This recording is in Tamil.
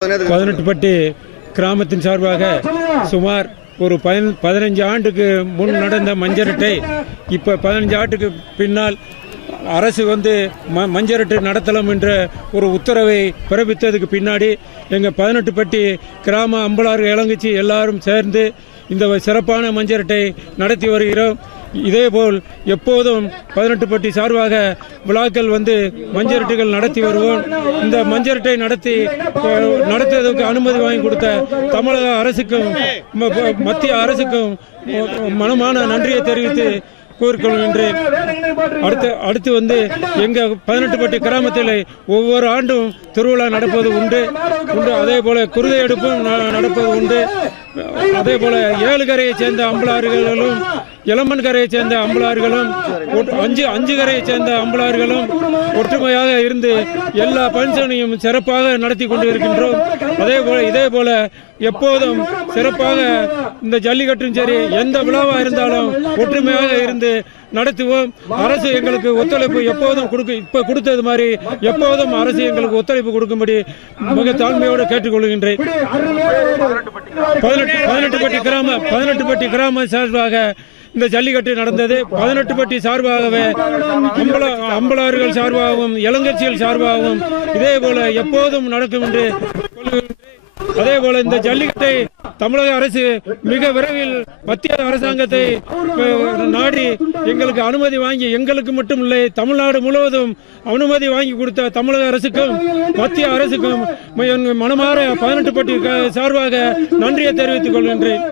பதினெட்டுப்பட்டி கிராமத்தின் சார்பாக சுமார் ஒரு 15 ஆண்டுக்கு முன் நடந்த மஞ்சரட்டை இப்போ 15 ஆண்டுக்கு பின்னால் அரசு மஞ்சரட்டை நடத்தலாம் என்ற ஒரு உத்தரவை பிறப்பித்ததுக்கு பின்னாடி எங்கள் 18பட்டி கிராம அம்பலார் இளங்கச்சி எல்லாரும் சேர்ந்து இந்த சிறப்பான மஞ்சரட்டை நடத்தி வருகிறோம். இதேபோல் எப்போதும் 18பட்டி சார்பாக விழாக்கள் மஞ்சரட்டைகள் நடத்தி வருவோம். இந்த மஞ்சரட்டை நடத்துவதற்கு அனுமதி வாங்கி கொடுத்த தமிழக அரசுக்கும் மத்திய அரசுக்கும் மனமான நன்றியை தெரிவித்து கூறிக்கொள்கின்றேன். அடுத்து எங்க 18பட்டி கிராமத்தில் ஒவ்வொரு ஆண்டும் திருவிழா நடப்பது உண்டு. அதே போல குருதை எடுப்பும் நடப்பது உண்டு. அதே போல 7 கரையை சேர்ந்த அம்பலார்களும் இளமன் கரையை சேர்ந்த அம்பலார்களும் 5 கரையை சேர்ந்த அம்பலார்களும் ஒற்றுமையாக இருந்து எல்லா பங்கனையும் சிறப்பாக நடத்தி கொண்டு இருக்கின்றோம். இதே போல எப்போதும் சிறப்பாக இந்த ஜல்லிக்கட்டும் சரி எந்த விழாவாக இருந்தாலும் ஒற்றுமையாக இருந்து நடத்துவோம். அரசு எங்களுக்கு ஒத்துழைப்பு எப்போதும் கொடுத்தது மாதிரி எப்போதும் அரசு எங்களுக்கு ஒத்துழைப்பு கொடுக்கும்படி மிக தாழ்மையோடு கேட்டுக்கொள்கின்றேன். 18பட்டி கிராம சார்பாக இந்த ஜல்லிக்கட்டு நடந்தது. 18பட்டி சார்பாகவே அம்பலார்கள் சார்பாகவும் இளங்கட்சிகள் சார்பாகவும் இதே போல எப்போதும் நடக்கும் என்று சொல்லுகின்றேன். அதே போல இந்த ஜல்லிக்கட்டை தமிழக அரசு மிக விரைவில் மத்திய அரசாங்கத்தை நாடி எங்களுக்கு அனுமதி வாங்கி, எங்களுக்கு மட்டும் இல்லை தமிழ்நாடு முழுவதும் அனுமதி வாங்கி கொடுத்த தமிழக அரசுக்கும் மத்திய அரசுக்கும் மனமாற 18பட்டி சார்பாக நன்றியை தெரிவித்துக் கொள்கின்றேன்.